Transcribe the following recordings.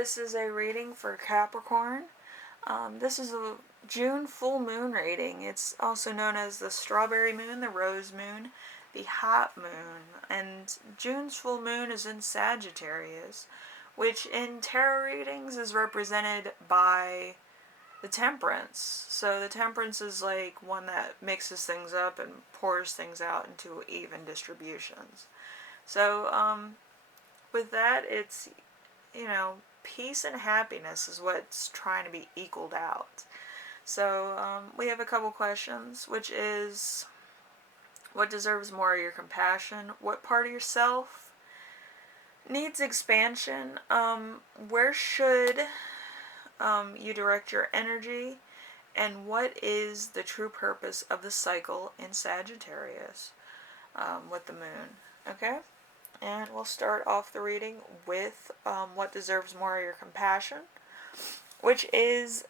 This is a reading for Capricorn. This is a June full moon reading. It's also known as the strawberry moon, the rose moon, the hot moon. And June's full moon is in Sagittarius, which in tarot readings is represented by the temperance. So the temperance is like one that mixes things up and pours things out into even distributions. So with that, it's, peace and happiness is what's trying to be equaled out. So we have a couple questions, which is, what deserves more of your compassion? What part of yourself needs expansion? Where should you direct your energy? And what is the true purpose of the cycle in Sagittarius with the moon? Okay? And we'll start off the reading with what deserves more of your compassion, which is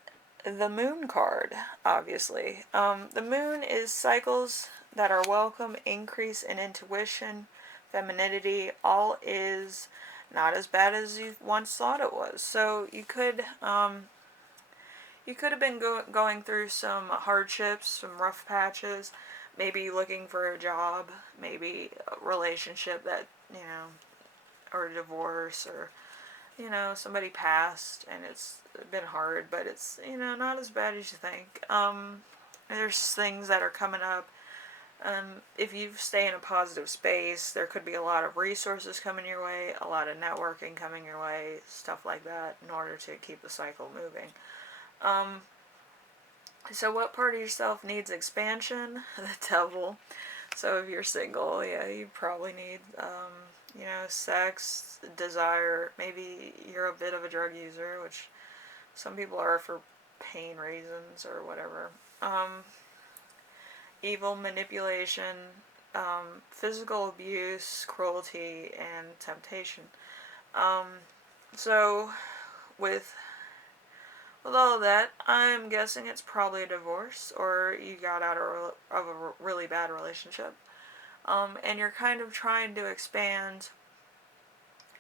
the moon card, obviously. The moon is cycles that are welcome, increase in intuition, femininity, all is not as bad as you once thought it was. So you could have been going through some hardships, some rough patches, maybe looking for a job, maybe a relationship that, or a divorce, or, somebody passed and it's been hard, but it's, not as bad as you think. There's things that are coming up. If you stay in a positive space, there could be a lot of resources coming your way, a lot of networking coming your way, stuff like that, in order to keep the cycle moving. So what part of yourself needs expansion? The devil. So if you're single, yeah, you probably need, sex, desire. Maybe you're a bit of a drug user, which some people are for pain reasons or whatever. Evil, manipulation, physical abuse, cruelty, and temptation. So with all of that, I'm guessing it's probably a divorce, or you got out of a really bad relationship. And you're kind of trying to expand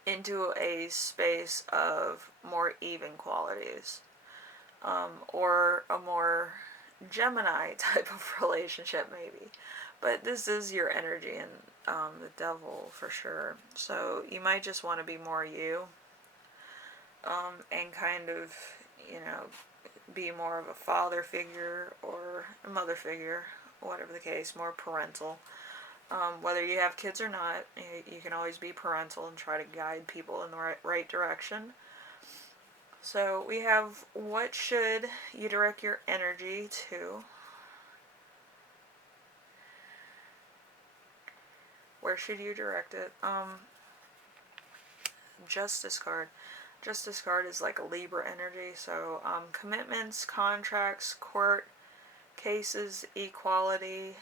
into a space of more even qualities, or a more Gemini type of relationship, maybe. But this is your energy and the devil for sure. So you might just want to be more you, and kind of, be more of a father figure or a mother figure, whatever the case, more parental. Whether you have kids or not, you can always be parental and try to guide people in the right direction. So we have, what should you direct your energy to? Where should you direct it? Justice card. Justice card is like a Libra energy. So commitments, contracts, court cases, equality,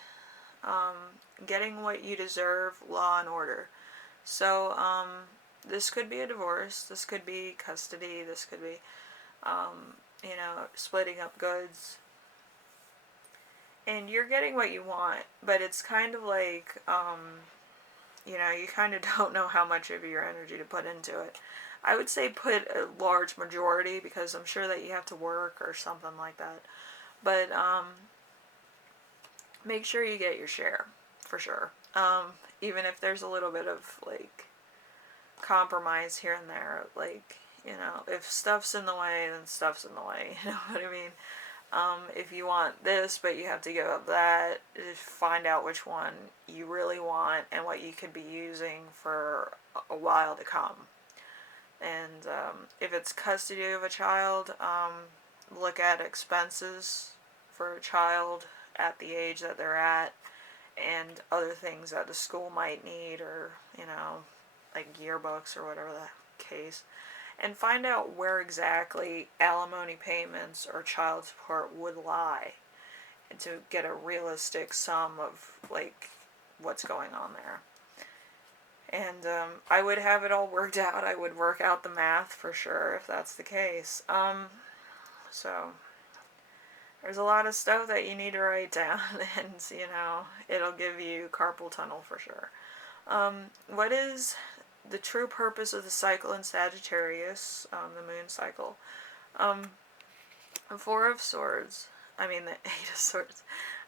getting what you deserve, law and order. So this could be a divorce, this could be custody, this could be, splitting up goods. And you're getting what you want, but it's kind of like, you kind of don't know how much of your energy to put into it. I would say put a large majority, because I'm sure that you have to work or something like that. But make sure you get your share, for sure. Even if there's a little bit of, like, compromise here and there. Like, if stuff's in the way, then stuff's in the way. You know what I mean? If you want this, but you have to give up that, just find out which one you really want and what you could be using for a while to come. And if it's custody of a child, look at expenses for a child at the age that they're at, and other things that the school might need, or, like yearbooks or whatever the case. And find out where exactly alimony payments or child support would lie, and to get a realistic sum of, like, what's going on there. And I would have it all worked out. I would work out the math for sure if that's the case. So there's a lot of stuff that you need to write down, and, it'll give you carpal tunnel for sure. What is the true purpose of the cycle in Sagittarius, the moon cycle. Um, Four of Swords. I mean, the Eight of Swords.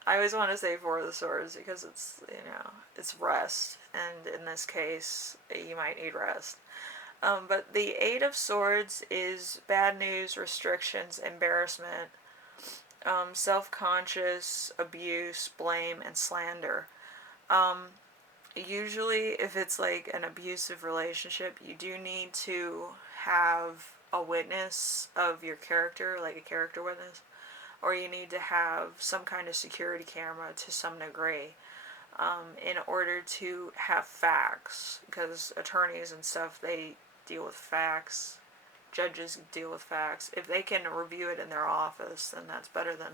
I always want to say Four of the Swords because it's, it's rest. And in this case, you might need rest. But the Eight of Swords is bad news, restrictions, embarrassment, self-conscious, abuse, blame, and slander. Usually, if it's like an abusive relationship, you do need to have a witness of your character, like a character witness, or you need to have some kind of security camera to some degree, in order to have facts, because attorneys and stuff, they deal with facts, judges deal with facts. If they can review it in their office, then that's better than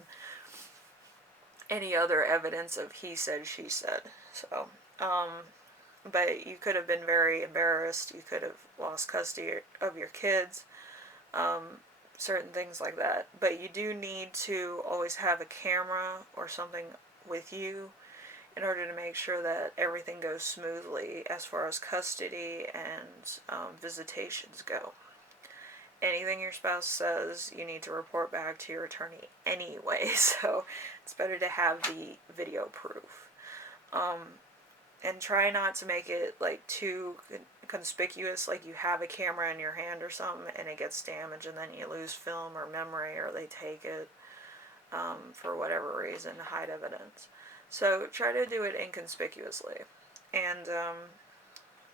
any other evidence of he said, she said. So, but you could have been very embarrassed, you could have lost custody of your kids, certain things like that. But you do need to always have a camera or something with you in order to make sure that everything goes smoothly as far as custody and visitations go. Anything your spouse says, you need to report back to your attorney anyway, so it's better to have the video proof. And try not to make it like too conspicuous, like you have a camera in your hand or something and it gets damaged and then you lose film or memory, or they take it for whatever reason to hide evidence. So try to do it inconspicuously, and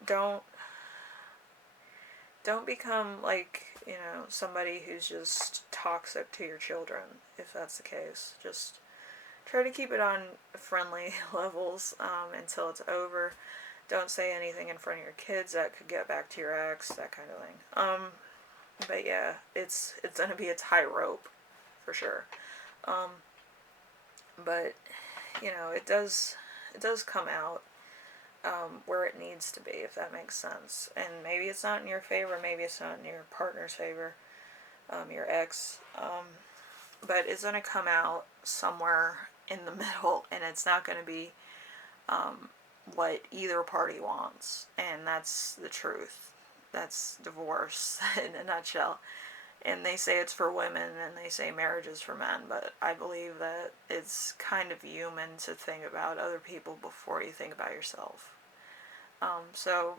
don't become like, somebody who's just toxic to your children. If that's the case, just try to keep it on friendly levels until it's over. Don't say anything in front of your kids that could get back to your ex, that kind of thing. But yeah, it's gonna be a tightrope for sure. But it does come out where it needs to be, if that makes sense. And maybe it's not in your favor, maybe it's not in your partner's favor, your ex, but it's going to come out somewhere in the middle, and it's not going to be what either party wants, and that's the truth. That's divorce in a nutshell. And they say it's for women, and they say marriage is for men, but I believe that it's kind of human to think about other people before you think about yourself. So,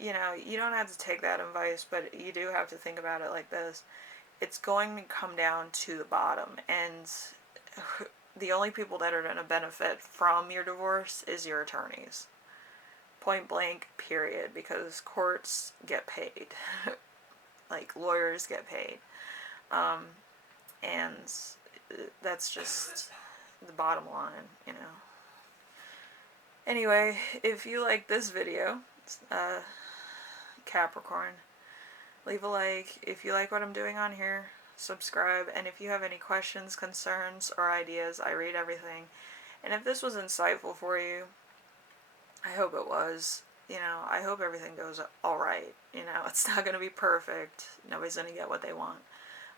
you don't have to take that advice, but you do have to think about it like this. It's going to come down to the bottom, and the only people that are going to benefit from your divorce is your attorneys. Point blank, period, because courts get paid. Like, lawyers get paid. And that's just the bottom line, Anyway, if you like this video, Capricorn, leave a like. If you like what I'm doing on here, subscribe. And if you have any questions, concerns, or ideas, I read everything. And if this was insightful for you, I hope it was. I hope everything goes alright. It's not going to be perfect. Nobody's going to get what they want.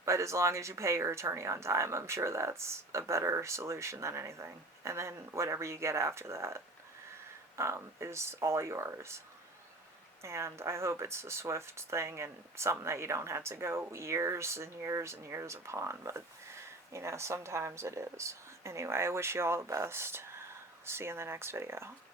But as long as you pay your attorney on time, I'm sure that's a better solution than anything. And then whatever you get after that is all yours. And I hope it's a swift thing and something that you don't have to go years and years and years upon. But, sometimes it is. Anyway, I wish you all the best. See you in the next video. Bye.